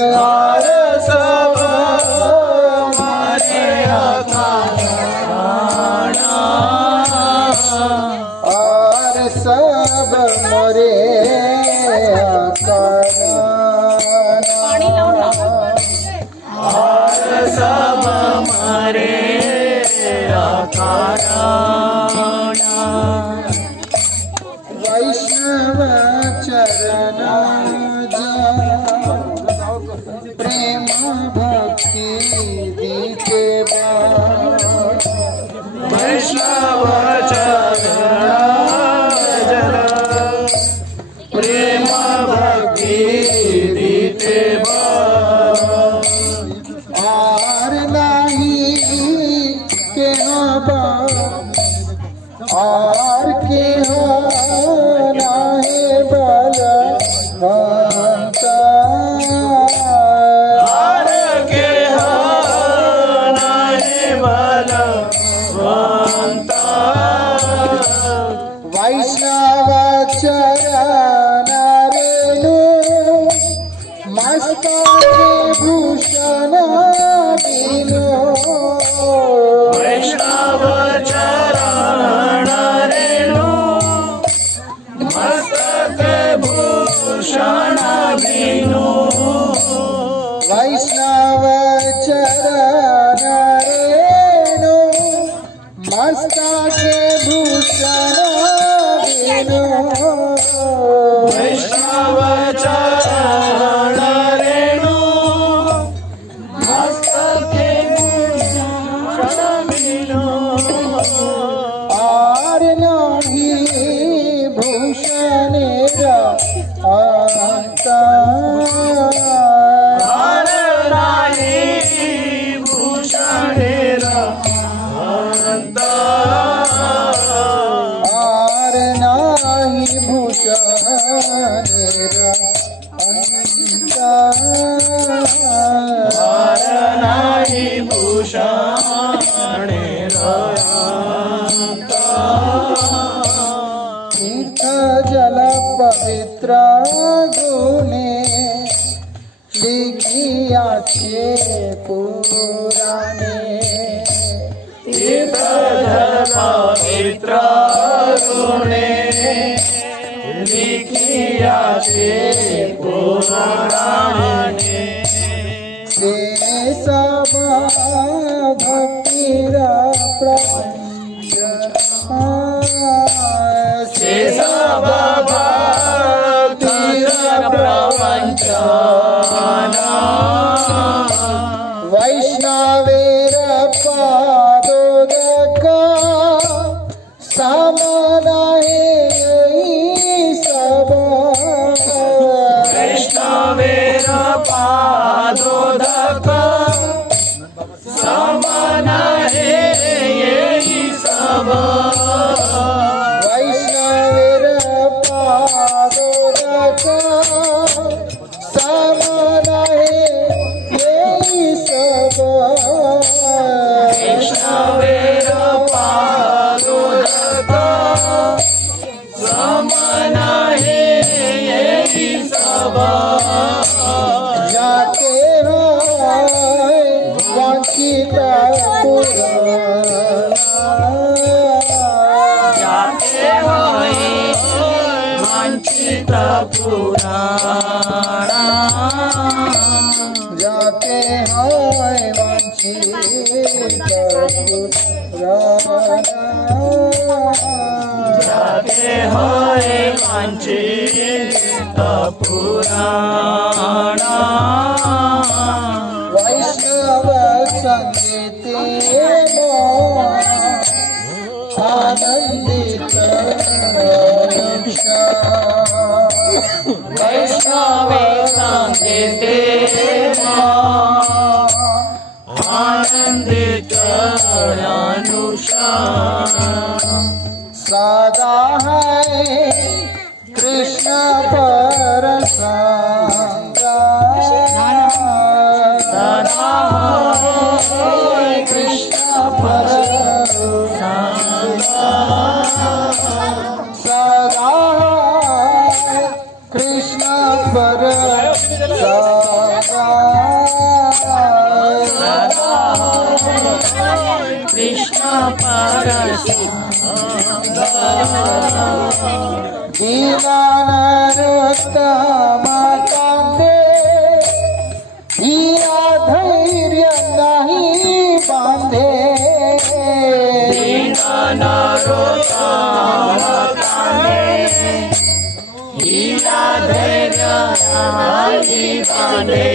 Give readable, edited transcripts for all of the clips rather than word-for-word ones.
यार सब मारे अकारणा और सब मरे और सब मरे अकारणा वैष्णव चरण प्रेम भक्ति दीते वैष्णव चरण प्रेम भक्ति दीते और नहीं के और के नाहे बल और के नाहे बल वैष्णव चरण रेणु मस्तके भूषण दीनो वैष्णव चरण रेणु मस्तके भूषण दीनो वैष्णव चरण रेणु मस्तके भूषण दीनो वैष्णव चरण रेणु मस्तके भूषण दीनो और नहीं भूषण अंत और नहीं भूषण अंत और नहीं भूषण अंत और नहीं भूषण तीर्थ जल पवित्र गुणे लिखिया छे पुराणे तीर्थ जल पवित्र गुणे लिखिया छे पुराणे से सब भक्तिर प्रपंच से सब भक्तिर प्रपंच वैष्णवेर पादोदक समना सब वैष्णवेर पादोदक समना सब वैष्णवेर पादोदक समना सब वैष्णवेर पादोदक समना सब जाते वंचित वंचित पुराणा जाते हैं वंचित पुराणा जाते हैं वंचित पुराणा वैष्णव संगीते आनंदित वैष्णव संगीते आनंदित अनुषा सदा है कृष्ण पर संगा सदा है कृष्ण पर सदा कृष्ण पर कृष्ण दीनानरोत्तम कांदे हिया धैर्य नहीं बांधे दीनानरोत्तम कांदे हिया धैर्य नहीं बांधे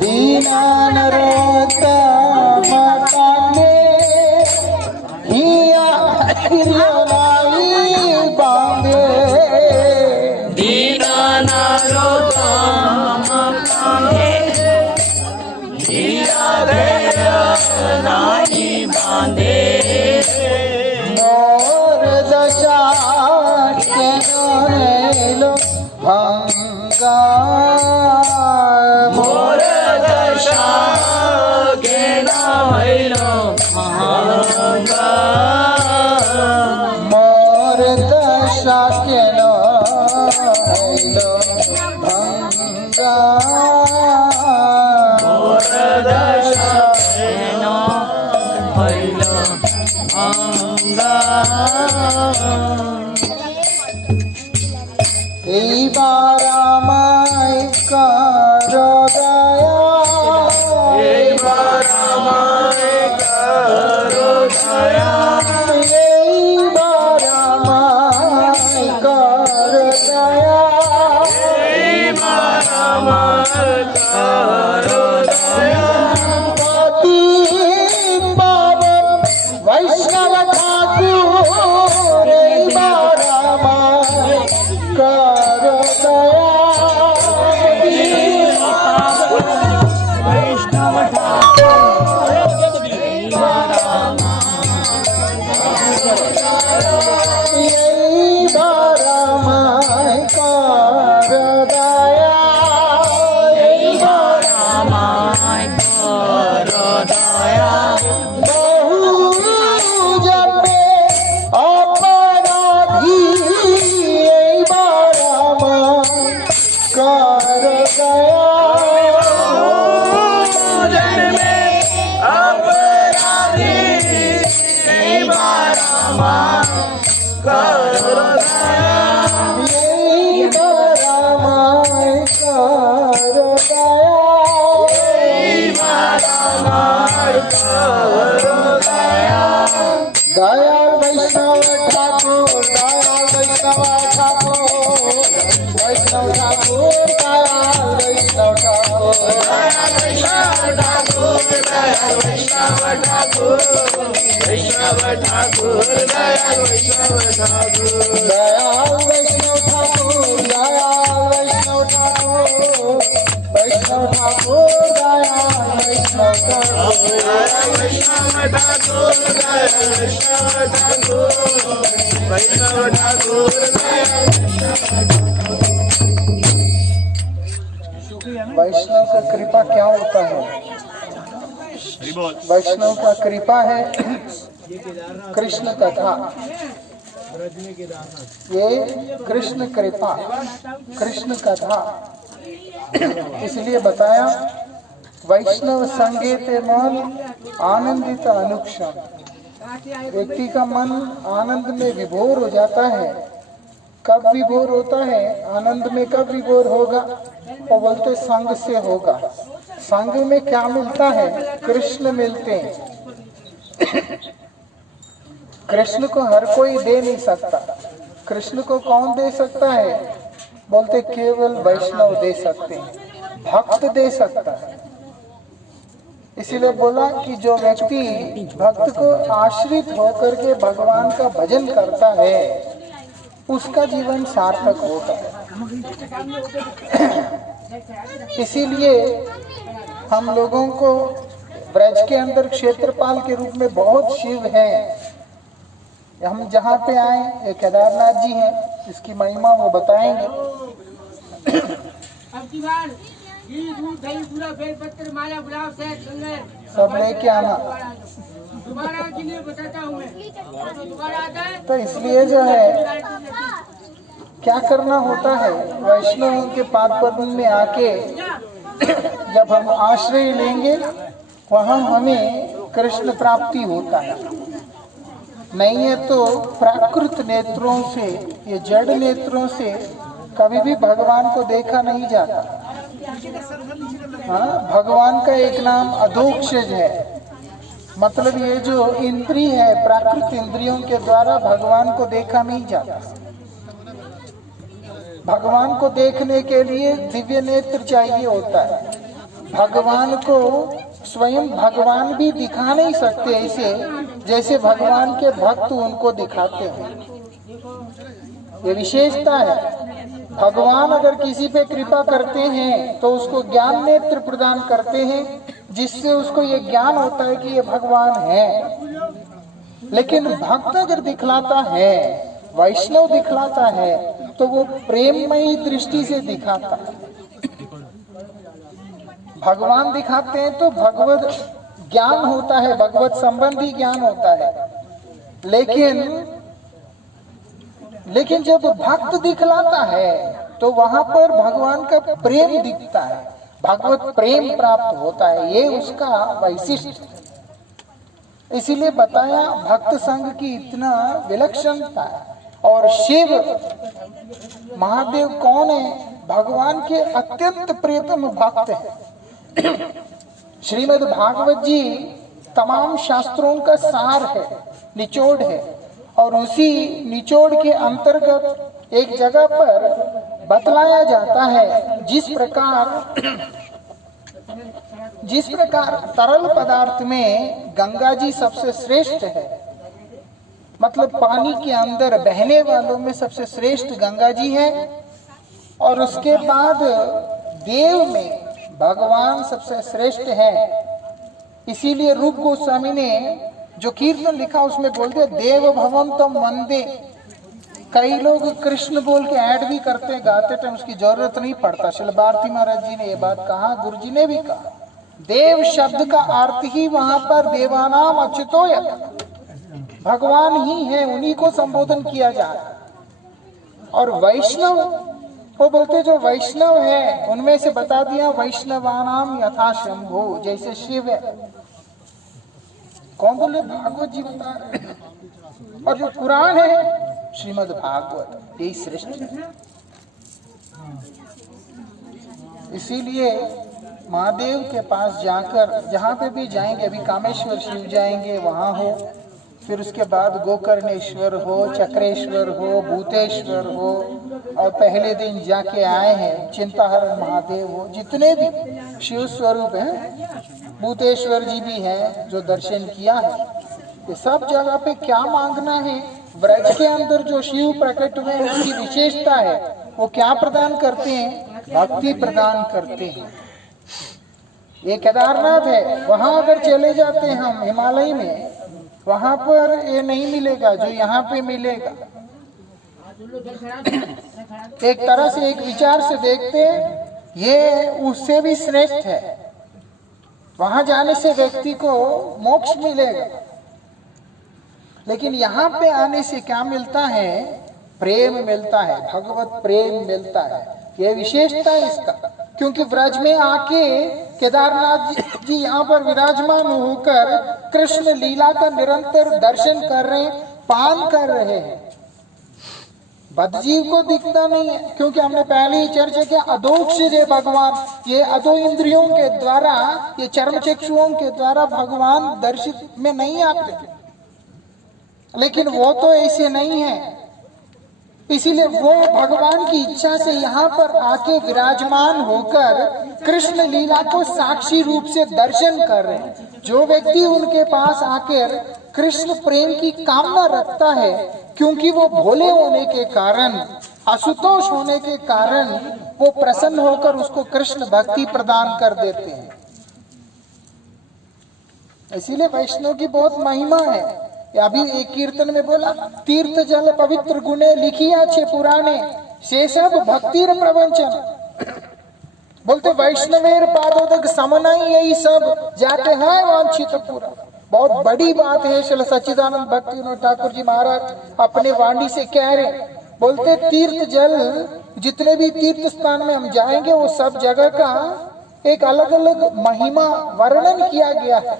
दीनानरोत्तम कांदे हिया धैर्य नहीं बांधे दीनानरोत्तम कांदे हिया धैर्य नहीं बांधे मोर दशा के लो भंगा मोर दशा के लो भंगा मोर दशा के लो भंगा मोर दशा के लो भंगा এই বারামাই কর দয়া এই বারামাই কর দয়া এই বারামাই কর দয়া এই বারামাই কর দয়া পতি পাবন বৈষ্ণব ঠাকুর এই বারামাই कर दया वैष्णव यही बारामाय कर दया यही बारामाय कर दया बहु जन्मे अपराधी कर दया जन्मे अपराधी बारामाय कर दया यही बारामाय कर दया यही बारामाय कर दया दयाल वैष्णव ठाकुर दयाल वैष्णव ठाकुर वैष्णव ठाकुर दयाल वैष्णव ठाकुर दयाल वैष्णव ठाकुर वैष्णव ठाकुर दयाल वैष्णव ठाकुर दयाल वैष्णव ठाकुर दयाल वैष्णव ठाकुर वैष्णव ठाकुर दयाल वैष्णव ठाकुर दयाल वैष्णव ठाकुर दयाल वैष्णव ठाकुर वैष्णव ठाकुर वैष्णव का कृपा क्या होता है? वैष्णव का कृपा है कृष्ण कथा। ये कृष्ण कृपा कृष्ण कथा इसलिए बताया वैष्णव संगे ते मन आनंदित अनुक्षण। व्यक्ति का मन आनंद में विभोर हो जाता है। कब विभोर होता है? आनंद में कब विभोर होगा? वो बोलते संग से होगा। संग में क्या मिलता है? कृष्ण मिलते हैं। कृष्ण को हर कोई दे नहीं सकता। कृष्ण को कौन दे सकता है? बोलते केवल वैष्णव दे सकते हैं, भक्त दे सकता है। इसीलिए बोला कि जो व्यक्ति भक्त को आश्रित होकर के भगवान का भजन करता है उसका जीवन सार्थक होता है। इसीलिए हम लोगों को ब्रज के अंदर क्षेत्रपाल के रूप में बहुत शिव हैं। हम जहाँ पे आए ये केदारनाथ जी हैं, इसकी महिमा वो बताएंगे। सब लेके आना। तो इसलिए जो है क्या करना होता है, वैष्णव के पाद पद्म में आके जब हम आश्रय लेंगे वहां हमें कृष्ण प्राप्ति होता है। नहीं है तो प्राकृत नेत्रों से, ये जड़ नेत्रों से कभी भी भगवान को देखा नहीं जाता। हाँ, भगवान का एक नाम अधोक्षज है, मतलब ये जो इंद्री है, प्राकृत इंद्रियों के द्वारा भगवान को देखा नहीं जाता। भगवान को देखने के लिए दिव्य नेत्र चाहिए होता है। भगवान को स्वयं भगवान भी दिखा नहीं सकते ऐसे जैसे भगवान के भक्त उनको दिखाते हैं। ये विशेषता है। भगवान अगर किसी पे कृपा करते हैं तो उसको ज्ञान नेत्र प्रदान करते हैं, जिससे उसको ये ज्ञान होता है कि ये भगवान है। लेकिन भक्त अगर दिखलाता है, वैष्णव दिखलाता है, तो वो प्रेममयी दृष्टि से दिखाता है। भगवान दिखाते हैं तो भगवत ज्ञान होता है, भगवत संबंधी ज्ञान होता है। लेकिन जब भक्त दिखलाता है तो वहां पर भगवान का प्रेम दिखता है, भगवत प्रेम प्राप्त होता है। ये उसका वैशिष्ट। इसीलिए बताया भक्त संघ की इतना विलक्षणता है। और शिव महादेव कौन है? भगवान के अत्यंत प्रियतम भक्त है। श्रीमद् भागवत जी तमाम शास्त्रों का सार है, निचोड़ है। और उसी निचोड़ के अंतर्गत एक जगह पर बतलाया जाता है जिस प्रकार तरल पदार्थ में गंगा जी सबसे श्रेष्ठ है, मतलब पानी के अंदर बहने वालों में सबसे श्रेष्ठ गंगा जी है। और उसके बाद देव में भगवान सबसे श्रेष्ठ है। इसीलिए रूप गोस्वामी ने जो कीर्तन लिखा उसमें बोलते देव भवंतम वंदे। कई लोग कृष्ण बोल के ऐड भी करते, गाते टाइम उसकी जरूरत नहीं पड़ता। श्रील भारती महाराज जी ने ये बात कहा, गुरु जी ने भी कहा। देव शब्द का अर्थ ही वहां पर देवानाम अच्युतो यत्, भगवान ही है, उन्हीं को संबोधन किया जा रहा है। और वैष्णव वो बोलते जो वैष्णव है उनमें से बता दिया वैष्णवानाम यथा शंभो, जैसे शिव है। कौन बोले? भागवत जी बता रहे। और जो पुराण है श्रीमद् भागवत, यही श्रेष्ठ है। इसीलिए महादेव के पास जाकर जहाँ पे भी जाएंगे, अभी कामेश्वर शिव जाएंगे वहाँ हो, फिर उसके बाद गोकर्णेश्वर हो, चक्रेश्वर हो, भूतेश्वर हो, और पहले दिन जाके आए हैं चिंताहरण महादेव हो, जितने भी शिव स्वरूप हैं, भूतेश्वर जी भी हैं जो दर्शन किया है। ये सब जगह पे क्या मांगना है? ब्रज के अंदर जो शिव प्रकट हुए उसकी विशेषता है, वो क्या प्रदान करते हैं? भक्ति प्रदान करते हैं। ये केदारनाथ है, वहां अगर चले जाते हैं हम हिमालय में, वहां पर ये नहीं मिलेगा जो यहाँ पे मिलेगा। एक तरह से, एक विचार से देखते हैं, ये उससे भी श्रेष्ठ है। वहां जाने से व्यक्ति को मोक्ष मिलेगा। लेकिन यहाँ पे आने से क्या मिलता है? प्रेम मिलता है, भगवत प्रेम मिलता है। यह विशेषता है इसका। क्योंकि व्रज में आके केदारनाथ जी यहाँ पर विराजमान होकर कृष्ण लीला का निरंतर दर्शन कर रहे हैं, पान कर रहे हैं। बद्धजीव को दिखता नहीं है, क्योंकि हमने पहले ही चर्चा किया अधोक्षज है भगवान। ये अधो इंद्रियों के द्वारा, ये चर्म चक्षुओं के द्वारा भगवान दर्शित में नहीं आते। लेकिन वो तो ऐसे नहीं है। इसीलिए वो भगवान की इच्छा से यहाँ पर आके विराजमान होकर कृष्ण लीला को साक्षी रूप से दर्शन कर रहे हैं। जो व्यक्ति उनके पास आकर कृष्ण प्रेम की कामना रखता है, क्योंकि वो भोले होने के कारण, असुतोष होने के कारण, वो प्रसन्न होकर उसको कृष्ण भक्ति प्रदान कर देते हैं। इसीलिए वैष्णव की बहुत महिमा है। अभी एक कीर्तन में बोला, तीर्थ जल पवित्र गुणे लिखिया छे पुराणे, से सब भक्ति प्रवंचन। बोलते वैष्णवेर पादोदक समनाई यही सब जाते हैं वांछित पूरा। बहुत बड़ी बात है। श्री सच्चिदानंद भक्ति विनोद ठाकुर जी महाराज अपने वाणी से कह रहे, बोलते तीर्थ जल, जितने भी तीर्थ स्थान में हम जाएंगे वो सब जगह का एक अलग अलग महिमा वर्णन किया गया है।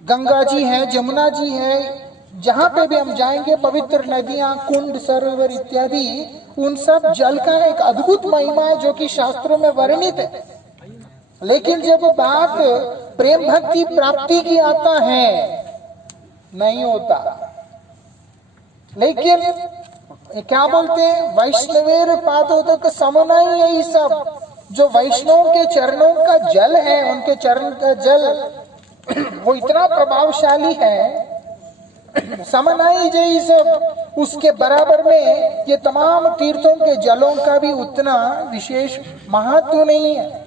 गंगा जी है, जमुना जी है, जहां पे भी हम जाएंगे पवित्र नदियां, कुंड, सरोवर इत्यादि, उन सब जल का एक अद्भुत महिमा है जो कि शास्त्रों में वर्णित है। लेकिन जब बात प्रेम भक्ति प्राप्ति की आता है, नहीं होता। लेकिन क्या बोलते हैं, वैष्णवेर पादोदक समना, यही सब जो वैष्णव के चरणों का जल है, उनके चरण का जल वो इतना प्रभावशाली है, समनाई जय सब, उसके बराबर में ये तमाम तीर्थों के जलों का भी उतना विशेष महत्व नहीं है।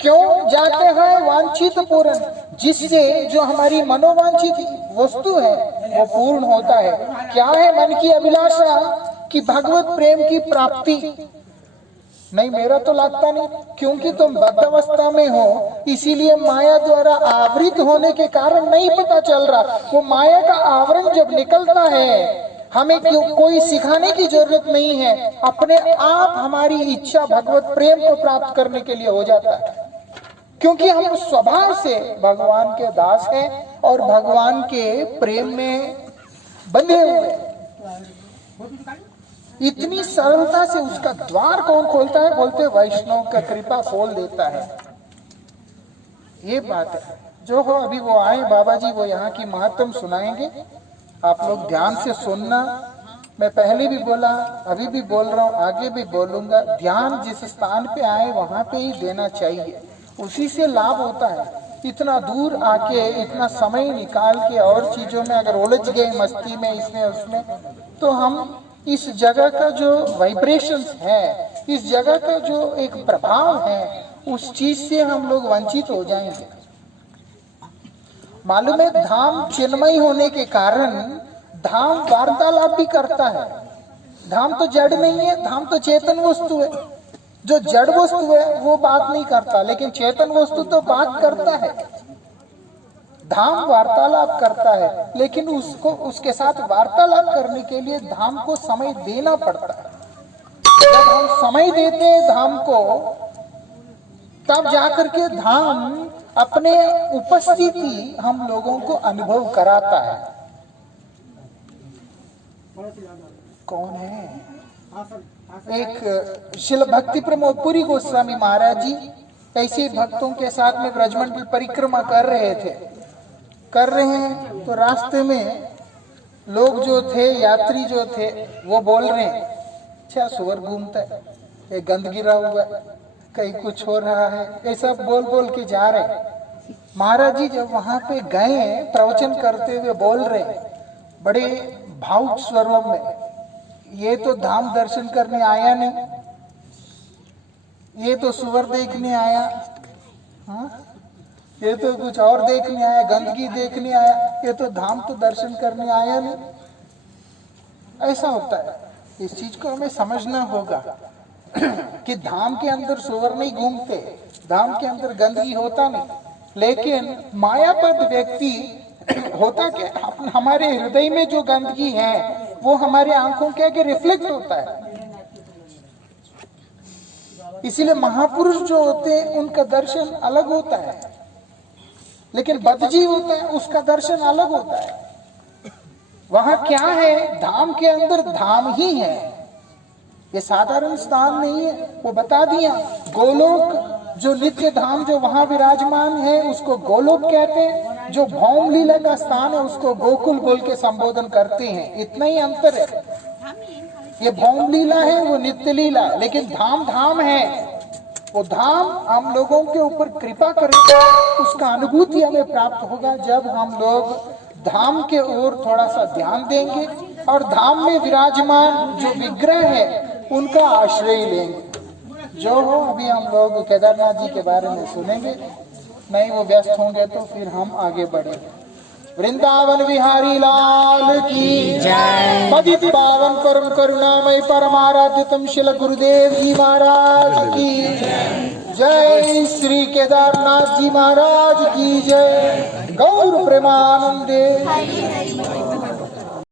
क्यों जाते हैं? वांछित पूर्ण, जिससे जो हमारी मनोवांछित वस्तु है वो पूर्ण होता है। क्या है मन की अभिलाषा? कि भगवत प्रेम की प्राप्ति। नहीं, मेरा तो लगता नहीं, क्योंकि तुम बद्धावस्था में हो, इसीलिए माया द्वारा आवृत होने के कारण नहीं पता चल रहा। वो माया का आवरण जब निकलता है, हमें कोई सिखाने की जरूरत नहीं है, अपने आप हमारी इच्छा भगवत प्रेम को प्राप्त करने के लिए हो जाता है। क्योंकि हम स्वभाव से भगवान के दास हैं और भगवान के प्रेम में बंधे हुए। इतनी सरलता से उसका द्वार कौन खोलता है? बोलते वैष्णव का कृपा खोल देता है। ये बात है। जो हो, अभी वो आए बाबा जी, वो यहाँ की महत्व सुनाएंगे, आप लोग ध्यान से सुनना। मैं पहले भी बोला, अभी भी बोल रहा हूँ, आगे भी बोलूंगा, ध्यान जिस स्थान पे आए वहां पे ही देना चाहिए, उसी से लाभ होता है। इतना दूर आके इतना समय निकाल के और चीजों में अगर उलझ गए, मस्ती में, इसमें उसमें, तो हम इस जगह का जो वाइब्रेशंस है, इस जगह का जो एक प्रभाव है, उस चीज से हम लोग वंचित हो जाएंगे। मालूम है, धाम चिन्मय होने के कारण धाम वार्तालाप भी करता है। धाम तो जड़ नहीं है, धाम तो चेतन वस्तु है। जो जड़ वस्तु है वो बात नहीं करता, लेकिन चेतन वस्तु तो बात करता है। धाम वार्तालाप करता है, लेकिन उसको उसके साथ वार्तालाप करने के लिए धाम को समय देना पड़ता है। जब हम समय देते हैं धाम को, तब जाकर के धाम अपने उपस्थिति हम लोगों को अनुभव कराता है। कौन है? एक शिल भक्ति प्रमोद पुरी गोस्वामी महाराज जी ऐसे भक्तों के साथ में ब्रजमंडल परिक्रमा कर रहे हैं, तो रास्ते में लोग जो थे, यात्री जो थे, वो बोल रहे हैं, अच्छा सुअर घूमता है, ये गंद गिरा हुआ है, कहीं कुछ हो रहा है, ऐसा बोल बोल के जा रहे। महाराज जी जब वहां पे गए, प्रवचन करते हुए बोल रहे बड़े भावुक स्वरूप में, ये तो धाम दर्शन करने आया नहीं, ये तो सुअर देखने आया, हाँ, ये तो कुछ और देखने आया, गंदगी देखने आया, ये तो धाम तो दर्शन करने आया नहीं। ऐसा होता है। इस चीज को हमें समझना होगा कि धाम के अंदर सुअर नहीं घूमते, धाम के अंदर गंदगी होता नहीं, लेकिन मायापद व्यक्ति होता क्या, हमारे हृदय में जो गंदगी है वो हमारे आंखों के आगे रिफ्लेक्ट होता है। इसीलिए महापुरुष जो होते हैं उनका दर्शन अलग होता है, लेकिन बदजी होता है उसका दर्शन अलग होता है। वहां क्या है? धाम के अंदर धाम ही है, ये साधारण स्थान नहीं है। वो बता दिया, गोलोक जो नित्य धाम जो वहां विराजमान है उसको गोलोक कहते हैं, जो भौम लीला का स्थान है उसको गोकुल बोल के संबोधन करते हैं। इतना ही अंतर है। ये भौम लीला है, वो नित्य लीला, लेकिन धाम धाम है। वो धाम हम लोगों के ऊपर कृपा करेगा, उसका अनुभूति हमें प्राप्त होगा जब हम लोग धाम के ओर थोड़ा सा ध्यान देंगे और धाम में विराजमान जो विग्रह है उनका आश्रय लेंगे। जो हो, अभी हम लोग केदारनाथ जी के बारे में सुनेंगे, नहीं वो व्यस्त होंगे तो फिर हम आगे बढ़ेंगे। वृंदावन बिहारी लाल की जय। पतित पावन परम करुणामय परमाराध्यतम शिल गुरुदेव जी महाराज की जय। श्री केदारनाथ जी महाराज की जय। गौर प्रेमानंदे।